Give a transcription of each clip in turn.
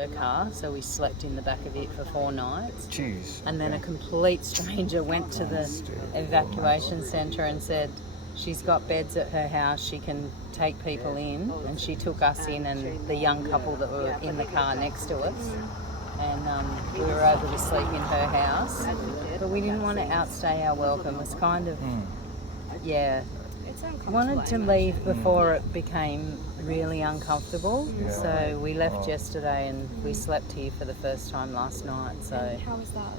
her car, so we slept in the back of it for 4 nights. Jeez. And then a complete stranger went to the evacuation centre and said she's got beds at her house, she can take people in, and she took us in and the young couple that were in the car next to us. And we were able to sleep in her house, but we didn't want to outstay our welcome. It was kind of, wanted to leave before it became really uncomfortable. So we left yesterday and we slept here for the first time last night. So how was that?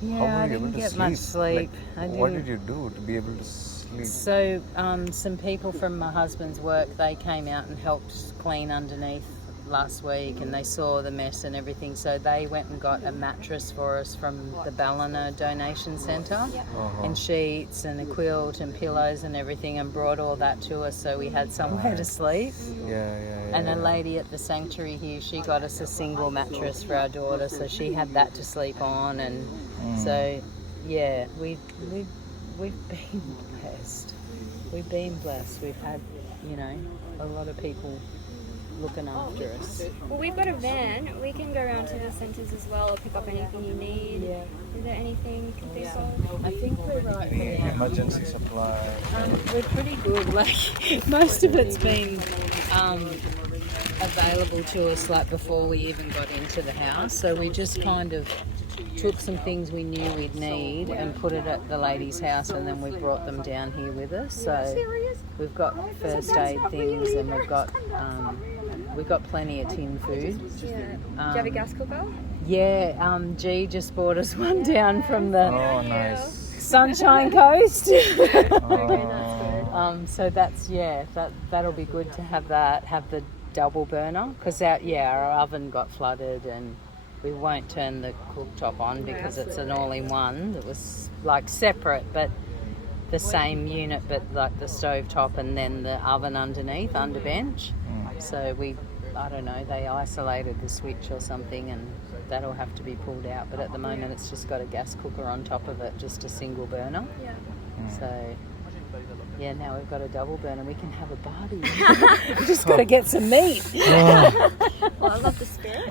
Yeah, I didn't get much sleep. What did you do to be able to sleep? So some people from my husband's work, they came out and helped clean underneath last week, and they saw the mess and everything, so they went and got a mattress for us from the Ballina donation centre, and sheets and a quilt and pillows and everything, and brought all that to us so we had somewhere to sleep. And a lady at the sanctuary here, she got us a single mattress for our daughter, so she had that to sleep on. And so we've been blessed. We've been blessed. We've had, a lot of people looking after us. Well, we've got a van. We can go around to the centres as well or pick up anything you need. Is there anything you can think of? I think we're right for now. Emergency supply. We're pretty good. Like, most of it's been available to us like before we even got into the house. So we just kind of took some things we knew we'd need and put it at the lady's house, and then we brought them down here with us. So we've got first aid things, and we've got plenty of tin food. Do you have a gas cooker? Yeah, G just bought us one down from the nice. Sunshine Coast. Oh. So that'll be good to have that, have the double burner, because our oven got flooded and we won't turn the cooktop on because it's an all-in-one that was like separate but the same unit, but like the stove top and then the oven underneath, under bench. So I don't know, they isolated the switch or something, and that'll have to be pulled out. But at the moment it's just got a gas cooker on top of it, just a single burner. So now we've got a double burner. We can have a barbie. We just got to get some meat. Well, I love the spirit.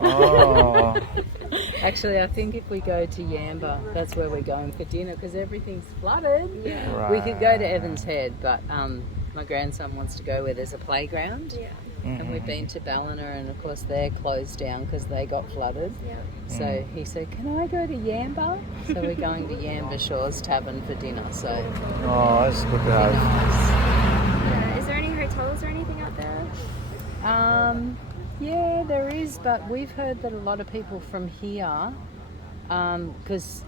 Actually, I think if we go to Yamba, that's where we're going for dinner, because everything's flooded. We could go to Evans Head, but my grandson wants to go where there's a playground. And we've been to Ballina, and of course they're closed down because they got flooded. So he said, can I go to Yamba? So we're going to Yamba Shores Tavern for dinner. So it's good to have. Is there any hotels or anything out there? Yeah, there is, but we've heard that a lot of people from here, because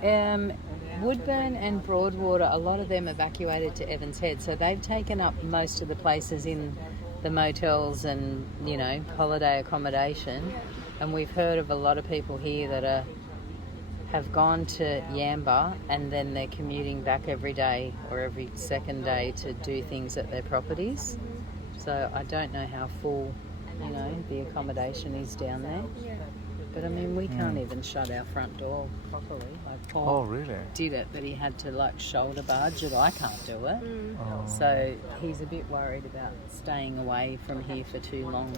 Woodburn and Broadwater, a lot of them evacuated to Evans Head, so they've taken up most of the places in the motels and, holiday accommodation. And we've heard of a lot of people here that have gone to Yamba, and then they're commuting back every day or every second day to do things at their properties. So I don't know how full, the accommodation is down there. But I mean, we can't even shut our front door properly. Like Paul really? did it, but he had to shoulder barge it. I can't do it. So he's a bit worried about staying away from here for too long.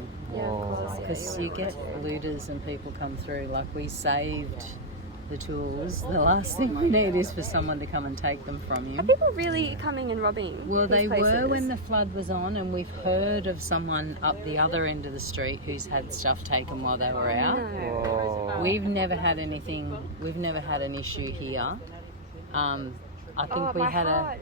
Because you get looters and people come through. Like, we saved the tools. The last thing we need is for someone to come and take them from you. Are people really coming and robbing? Well, they these places? were when the flood was on, and we've heard of someone up the other end of the street who's had stuff taken while they were out. We've never had anything. We've never had an issue here. I think we had heart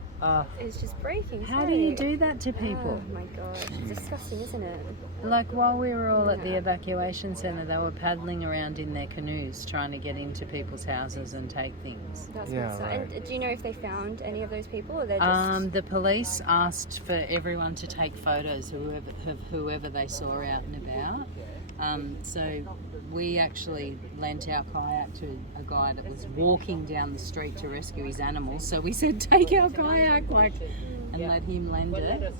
it's just breaking. How do you do that to people? Oh my god, it's disgusting, isn't it? Like, while we were all at the evacuation centre, they were paddling around in their canoes trying to get into people's houses and take things. That's messed up. And do you know if they found any of those people, or they're just... The police asked for everyone to take photos of whoever they saw out and about. So we actually lent our kayak to a guy that was walking down the street to rescue his animals. So we said, take our kayak, and let him lend it.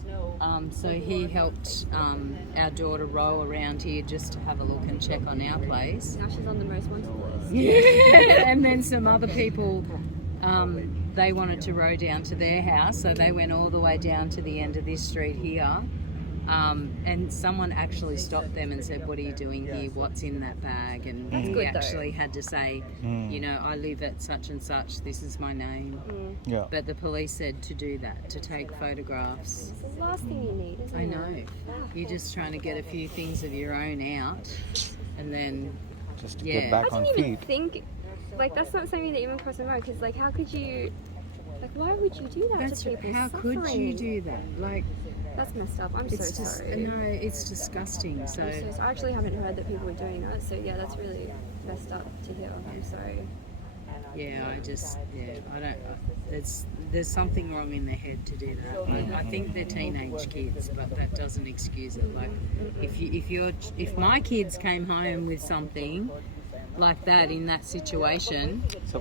So he helped our daughter row around here just to have a look and check on our place. Now she's on the most wanted list. And then some other people, they wanted to row down to their house, so they went all the way down to the end of this street here. And someone actually stopped them and said, "What are you doing here? What's in that bag?" And That's we good, though. actually had to say, you know, I live at such and such. This is my name. Yeah. But the police said to do that, to take photographs. It's the last thing you need, isn't I it? know. You're just trying to get a few things of your own out, and then Just to Yeah. get back I on didn't even feet. think, like, that's not something that even crossed my mind, because, like, how could you, like, why would you do that that's to people how suffering? could you do that? Like, That's messed up. I'm it's so just sorry. no, it's disgusting. So I actually haven't heard that people were doing that, so yeah, that's really messed up to hear. I'm sorry. yeah, I don't. There's something wrong in their head to do that. I think they're teenage kids, but that doesn't excuse it. Like, if my kids came home with something like that in that situation, So,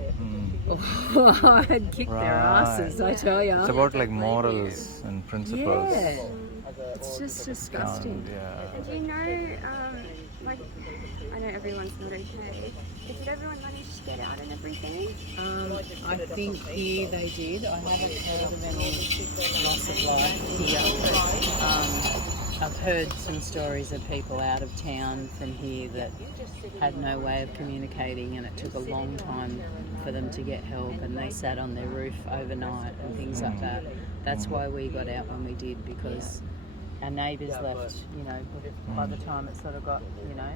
I'd kick their asses. I tell you. it's about like morals and principles. Yeah, it's just disgusting. Yeah. Do you know, like, I know everyone's not okay, but did everyone manage to get out and everything? I think here they did. I haven't heard of any loss of life here. I've heard some stories of people out of town from here that had no way of communicating, and it took a long time for them to get help, and they sat on their roof overnight and things like that. That's why we got out when we did, because our neighbours left, you know, by the time it sort of got, you know,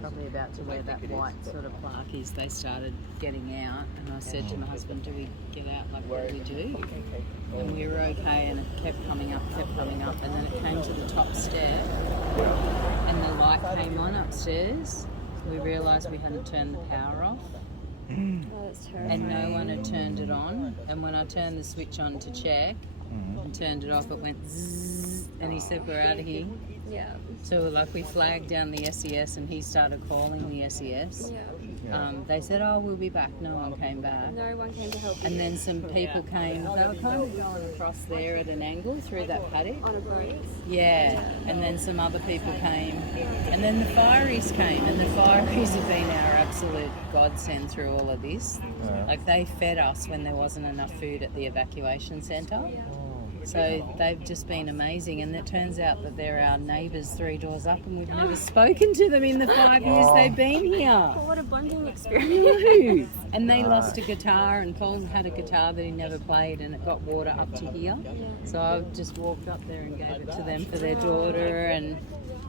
probably about to where that white sort of plaque is, they started getting out, and I said to my husband, do we get out, like, what do we do? And we were okay, and it kept coming up, and then it came to the top stair, and the light came on upstairs. We realised we hadn't turned the power off, Oh, that's terrible. and no one had turned it on, and when I turned the switch on to check and turned it off, it went zzz, and he said, we're out of here. Yeah. So like we flagged down the SES, and he started calling the SES. Yeah. They said, oh, we'll be back. No one came back. No one came to help you. And then some people came. They were kind of going across there at an angle through that paddock. On a boat. Yeah. And then some other people came. And then the fireys came. And the fireys have been our absolute godsend through all of this. Yeah. Like, they fed us when there wasn't enough food at the evacuation centre. So they've just been amazing, and it turns out that they're our neighbours 3 doors up, and we've never spoken to them in the 5 years they've been here. Oh, what a bonding experience. And they lost a guitar, and Colin had a guitar that he never played, and it got water up to here. So I just walked up there and gave it to them for their daughter, and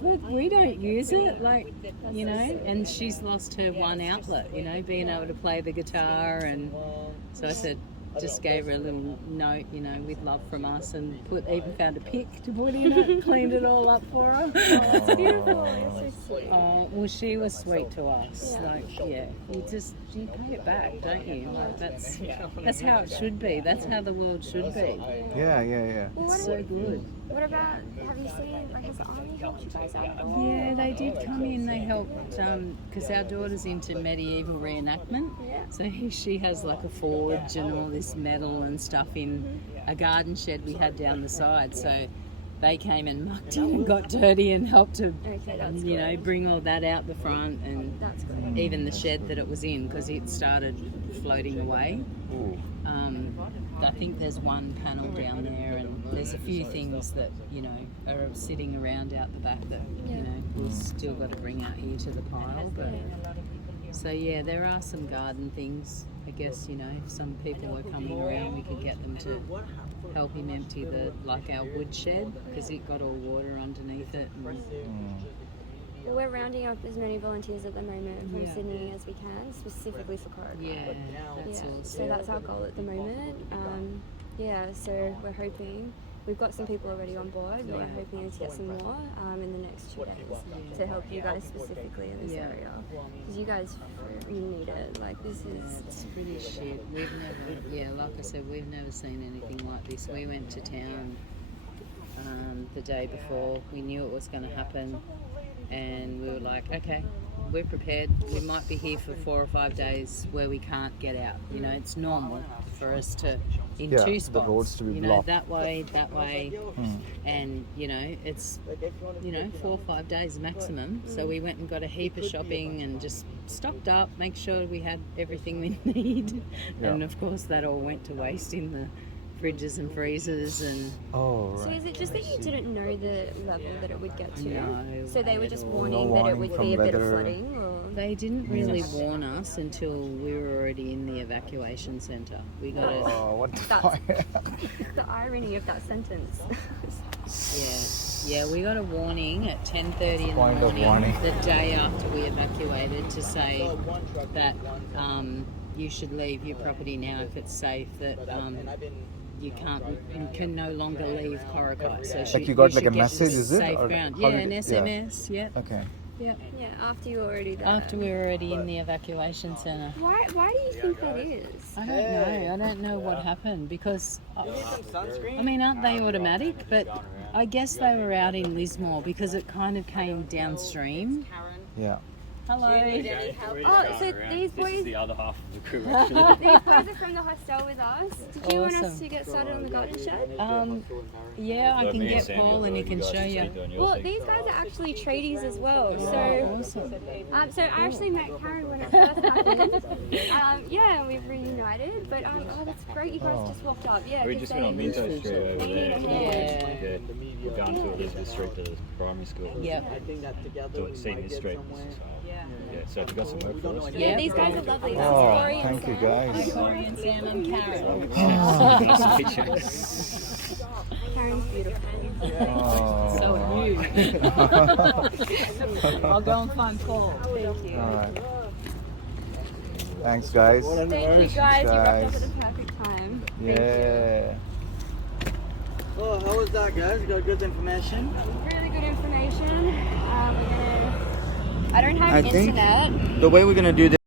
look, we don't use it, like, you know, and she's lost her one outlet, you know, being able to play the guitar. And so I said, just gave her a little note, you know, with love from us, and even found a pick to put in it, cleaned it all up for her. That's beautiful. That's so sweet. Well, she was sweet to us. Like, yeah, you pay it back, don't you? Like, that's how it should be. That's how the world should be. Yeah. Well, It's so good. What about, have you seen, like, has the army helped you guys out at all? Yeah, they did come in. They helped because our daughter's into medieval reenactment. Yeah. So she has like a forge and all this metal and stuff in a garden shed we had down the side. So they came and mucked in and got dirty and helped to, Okay, that's you know, bring all that out the front, and That's good. even the shed that it was in, because it started floating away. I think there's one panel down there, and there's a few things that, you know, are sitting around out the back that, you know, we've still got to bring out here to the pile. But so yeah, there are some garden things. I guess, you know, if some people were coming around, we could get them to help him empty our wood shed, because it got all water underneath it. And, Well, we're rounding up as many volunteers at the moment from Sydney as we can, specifically for Coraki. yeah, that's awesome. So that's our goal at the moment. So we're hoping, we've got some people already on board, but we're hoping to get some more in the next 2 days to help you guys specifically in this area. Because you guys really need it. Like, this is... It's pretty shit. We've never, like I said, we've never seen anything like this. We went to town the day before. We knew it was going to happen, and we were like, okay, we're prepared. We might be here for 4 or 5 days where we can't get out. You know, it's normal for us to, in Yeah, two the spots, roads to be you know, blocked. that way, and, you know, it's, you know, 4 or 5 days maximum. So we went and got a heap of shopping and just stocked up, make sure we had everything we need. Yeah. And of course that all went to waste in the fridges and freezers and Oh, So right. is it just that you didn't know the level that it would get to? No So they were just No warning that it warning would from be a bit of weather. flooding, or they didn't really warn us until we were already in the evacuation centre. We got a Oh, what the That's- fuck? the irony of that sentence. yeah, we got a warning at 10:30 in the Point of morning warning. the day after we evacuated to say that you should leave your property now if it's safe. That you can no longer leave Coraki. So Like you got like should a get to message, is it? safe Or ground. how Yeah, did an you- SMS. Yeah. Okay. Yeah. Yeah, after you're already there. After we were already in the evacuation centre. Why do you think that is? I don't know. I don't know what happened because, I mean, aren't they automatic? But I guess they were out in Lismore because it kind of came downstream. Yeah. Hello. Oh, so these boys, This is the other half of the crew, actually. these boys are from the hostel with us. Did you want us Awesome. to get started on the garden shed? Yeah, I But can me and get Samuel, Paul and he though, can you guys show just you. keep doing your Well, thing. these guys are actually tradies as well. So, Awesome. so I actually met Karen when it first happened. Yeah, and we've reunited. But oh, that's great. You guys Oh. just walked up. Yeah, We 'cause just went on they- Minto Street over they there. need Yeah. Yeah. We're going to Elizabeth Street to the primary school. Yep. To Senior Street. Yeah, so if you got some work for us. Yeah, these guys are lovely. That's Oh, Corey and thank you Sam. guys. Corey and Sam and Karen. Nice to meet you. Karen's beautiful. Oh. So are you. I'll go and find Paul. Thank you. All right. Thanks, guys. Thank you guys. You wrapped up Guys. at the perfect time. Yeah. Oh, how was that, guys? Got good information? Really good information. I don't have I think- internet. The way we're gonna do this.